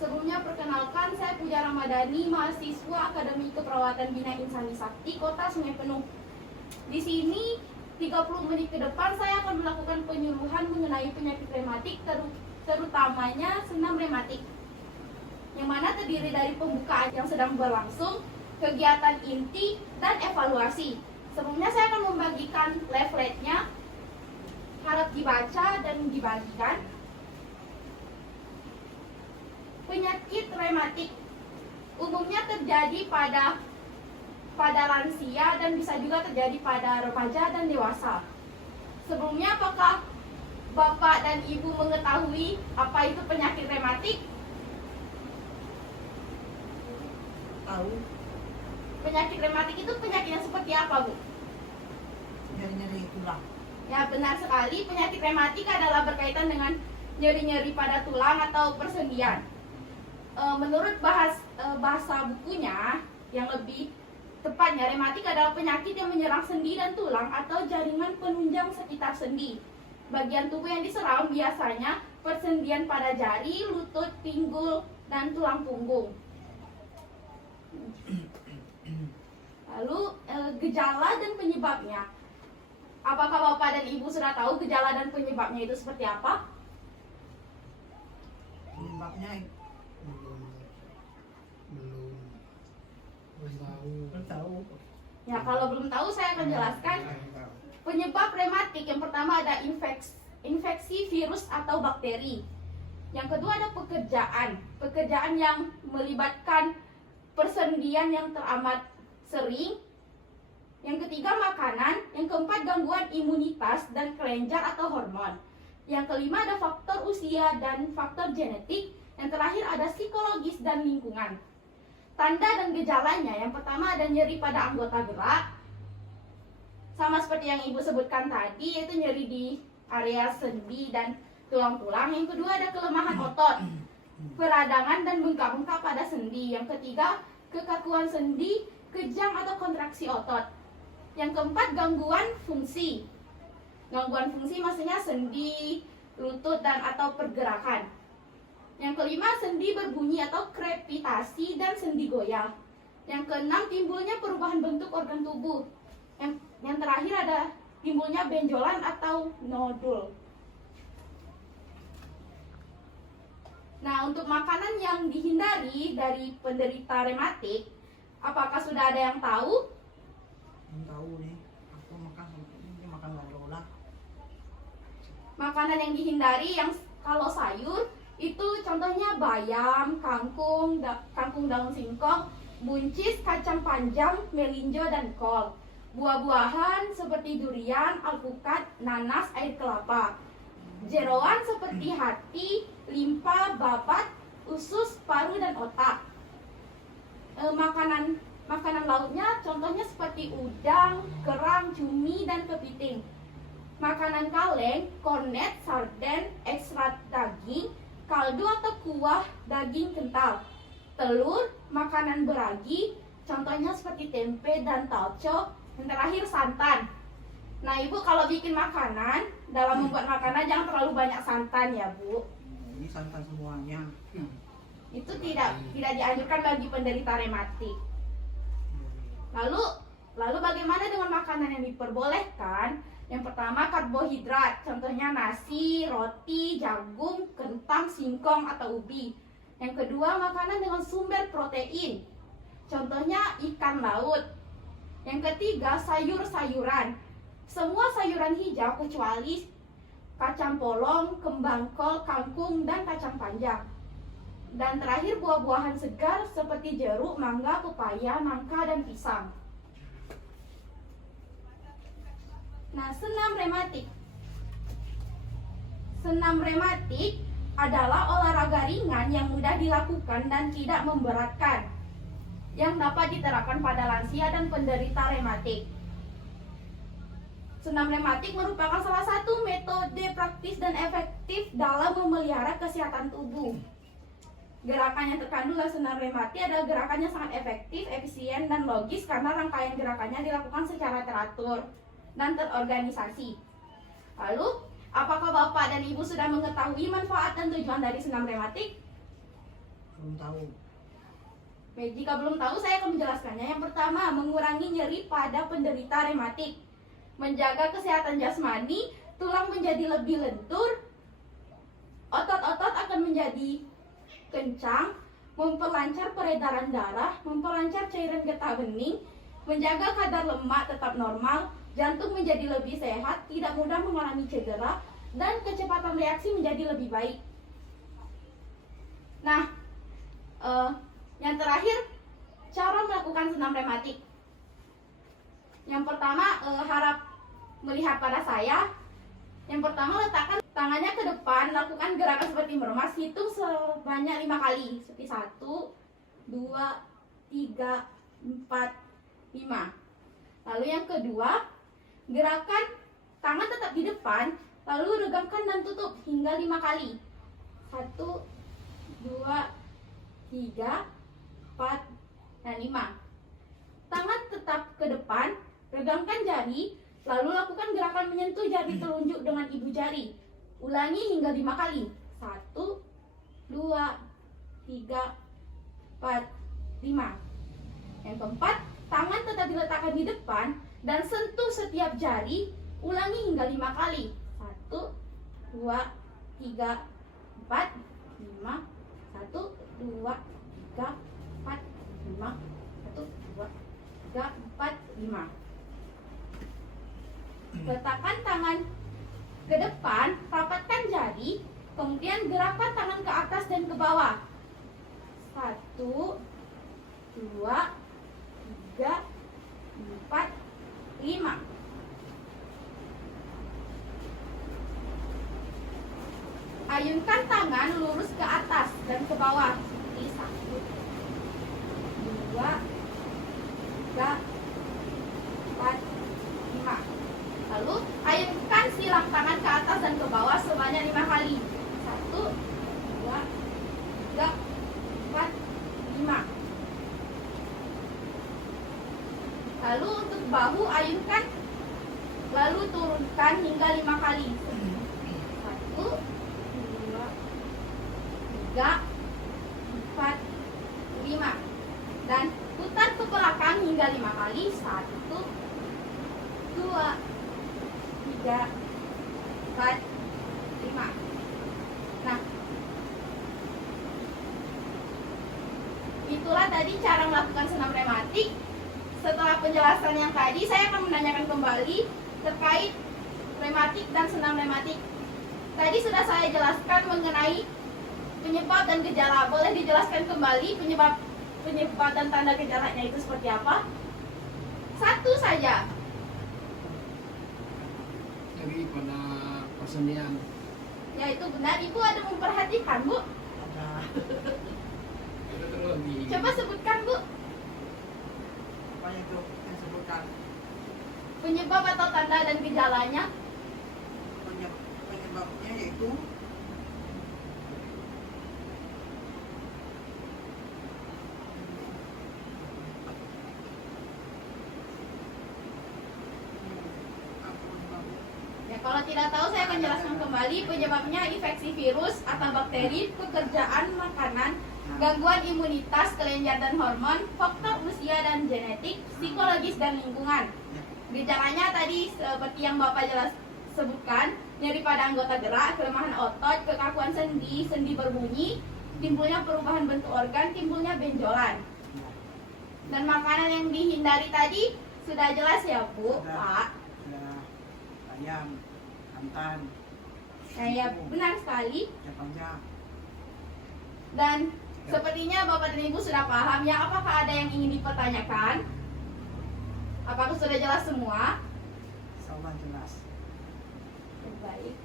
Sebelumnya perkenalkan, saya Puja Ramadhani, mahasiswa Akademi Keperawatan Bina Insani Sakti, Kota Sungai Penuh. Di sini 30 menit ke depan saya akan melakukan penyuluhan mengenai penyakit rematik, terutamanya senam rematik, yang mana terdiri dari pembukaan yang sedang berlangsung, kegiatan inti, dan evaluasi. Sebelumnya saya akan membagikan leafletnya, harap dibaca dan dibagikan. Penyakit rematik umumnya terjadi pada lansia dan bisa juga terjadi pada remaja dan dewasa. Sebelumnya, apakah Bapak dan Ibu mengetahui apa itu penyakit rematik? Tahu. Penyakit rematik itu penyakit yang seperti apa, Bu? Nyeri-nyeri tulang. Ya, benar sekali. Penyakit rematik adalah berkaitan dengan nyeri-nyeri pada tulang atau persendian. Menurut bahasa bukunya, yang lebih tepatnya, rematik adalah penyakit yang menyerang sendi dan tulang atau jaringan penunjang sekitar sendi. Bagian tubuh yang diserang biasanya persendian pada jari, lutut, pinggul, dan tulang punggung. Lalu gejala dan penyebabnya. Apakah Bapak dan Ibu sudah tahu gejala dan penyebabnya itu seperti apa? Penyebabnya belum tahu. Ya, kalau belum tahu saya akan jelaskan. Penyebab rematik yang pertama ada infeksi virus atau bakteri. Yang kedua ada pekerjaan yang melibatkan persendian yang teramat sering. Yang ketiga makanan. Yang keempat gangguan imunitas dan kelenjar atau hormon. Yang kelima ada faktor usia dan faktor genetik. Yang terakhir ada psikologis dan lingkungan. Tanda dan gejalanya, yang pertama ada nyeri pada anggota gerak, sama seperti yang Ibu sebutkan tadi, yaitu nyeri di area sendi dan tulang-tulang. Yang kedua ada kelemahan otot, peradangan dan bengkak-bengkak pada sendi. Yang ketiga kekakuan sendi, kejang atau kontraksi otot. Yang keempat gangguan fungsi. Gangguan fungsi maksudnya sendi, lutut, dan atau pergerakan. Yang kelima, sendi berbunyi atau krepitasi dan sendi goyah. Yang keenam, timbulnya perubahan bentuk organ tubuh. Yang terakhir ada timbulnya benjolan atau nodul. Nah, untuk makanan yang dihindari dari penderita rematik, apakah sudah ada yang tahu? Belum tahu nih. Aku makan lola. Makanan yang dihindari yang kalau sayur itu contohnya bayam, kangkung daun singkong, buncis, kacang panjang, melinjo, dan kol. Buah-buahan seperti durian, alpukat, nanas, air kelapa. Jeroan seperti hati, limpa, babat, usus, paru, dan otak. Makanan lautnya contohnya seperti udang, kerang, cumi, dan kepiting. Makanan kaleng, kornet, sarden, ekstrak daging, kaldu atau kuah daging kental. Telur, makanan beragi, contohnya seperti tempe dan tauco. Yang terakhir santan. Nah, Ibu kalau bikin makanan, dalam membuat makanan jangan terlalu banyak santan ya, Bu. Ini santan semuanya. Itu tidak dianjurkan bagi penderita rematik. Lalu bagaimana dengan makanan yang diperbolehkan? Yang pertama karbohidrat, contohnya nasi, roti, jagung, kentang, singkong, atau ubi. Yang kedua makanan dengan sumber protein, contohnya ikan laut. Yang ketiga sayur-sayuran, semua sayuran hijau kecuali kacang polong, kembang kol, kangkung, dan kacang panjang. Dan terakhir buah-buahan segar seperti jeruk, mangga, pepaya, nangka, dan pisang. Nah, senam rematik. Senam rematik adalah olahraga ringan yang mudah dilakukan dan tidak memberatkan, yang dapat diterapkan pada lansia dan penderita rematik. Senam rematik merupakan salah satu metode praktis dan efektif dalam memelihara kesehatan tubuh. Gerakan yang terkandung dalam senam rematik adalah gerakan yang sangat efektif, efisien, dan logis karena rangkaian gerakannya dilakukan secara teratur dan terorganisasi. Lalu, apakah Bapak dan Ibu sudah mengetahui manfaat dan tujuan dari senam rematik? Belum tahu. Baik, jika belum tahu saya akan menjelaskannya. Yang pertama, mengurangi nyeri pada penderita rematik, menjaga kesehatan jasmani, tulang menjadi lebih lentur, otot-otot akan menjadi kencang, memperlancar peredaran darah, memperlancar cairan getah bening, menjaga kadar lemak tetap normal, jantung menjadi lebih sehat, tidak mudah mengalami cedera, dan kecepatan reaksi menjadi lebih baik. Nah, yang terakhir, cara melakukan senam rematik. Yang pertama, harap melihat pada saya. Yang pertama, letakkan tangannya ke depan, lakukan gerakan seperti meremas, hitung sebanyak 5 kali. Seperti 1, 2, 3, 4, 5. Lalu yang kedua, gerakan tangan tetap di depan, lalu regangkan dan tutup hingga 5 kali. 1, 2, 3, 4, dan 5. Tangan tetap ke depan, regangkan jari, lalu lakukan gerakan menyentuh jari telunjuk dengan ibu jari. Ulangi hingga 5 kali. 1, 2, 3, 4, 5. Yang keempat, tangan tetap diletakkan di depan dan sentuh setiap jari. Ulangi hingga 5 kali. 1, 2, 3, 4, 5. 1, 2, 3, 4, 5. 1, 2, 3, 4, 5. Letakkan tangan ke depan, rapatkan jari, kemudian gerakkan tangan ke atas dan ke bawah. 1, 2, 3, 4, 5. Ayunkan tangan lurus ke atas dan ke bawah. Seperti 1, 2, 3, 4, 5. Lalu ayunkan silang tangan ke atas dan ke bawah sebanyak 5 kali. 1, 2, 3, 4, 5. Lalu untuk bahu ayunkan, lalu turunkan hingga 5 kali. 1, 2, 3, 4, 5. Dan putar ke belakang hingga 5 kali. 1, 2, 3, 4, 5. Nah, itulah tadi cara melakukan senam rematik. Setelah penjelasan yang tadi, saya akan menanyakan kembali terkait rematik dan senam rematik. Tadi sudah saya jelaskan mengenai penyebab dan gejala. Boleh dijelaskan kembali penyebab dan tanda gejalanya itu seperti apa? Satu saja. Jadi pada persendian. Ya, itu benar. Ibu ada memperhatikan, Bu? Ada. Itu terlebih. Coba sebutkan, Bu, Apa itu yang sebutkan? penyebab atau tanda dan gejalanya. Penyebabnya yaitu Ya, kalau tidak tahu saya akan jelaskan kembali. Penyebabnya infeksi virus atau bakteri, pekerjaan makanan, gangguan imunitas, kelenjar dan hormon, faktor usia dan genetik, psikologis dan lingkungan. Gejalanya tadi seperti yang Bapak sebutkan, nyeri pada anggota gerak, kelemahan otot, kekakuan sendi, sendi berbunyi, timbulnya perubahan bentuk organ, timbulnya benjolan. Dan makanan yang dihindari tadi sudah jelas ya, Bu, Sudah. Pak? ayam, santan, Ya, benar sekali. ya panjang. Dan sepertinya Bapak dan Ibu sudah paham ya. Apakah ada yang ingin dipertanyakan? Apakah sudah jelas semua? Insyaallah jelas. Baik.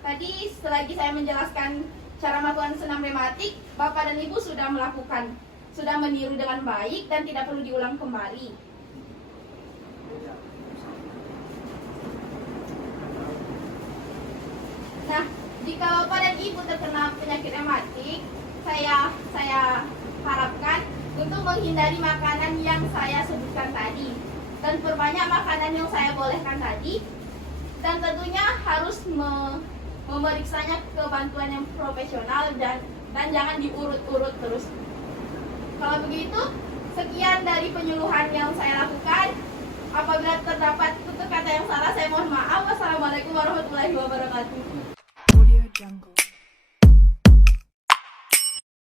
Tadi selagi saya menjelaskan cara melakukan senam rematik, Bapak dan Ibu sudah meniru dengan baik dan tidak perlu diulang kembali. Beda. Nah, jika Bapak dan Ibu terkena penyakit rematik, saya harapkan untuk menghindari makanan yang saya sebutkan tadi dan perbanyak makanan yang saya bolehkan tadi, dan tentunya harus memeriksanya ke bantuan yang profesional dan dan jangan diurut-urut terus. Kalau begitu, sekian dari penyuluhan yang saya lakukan. Apabila terdapat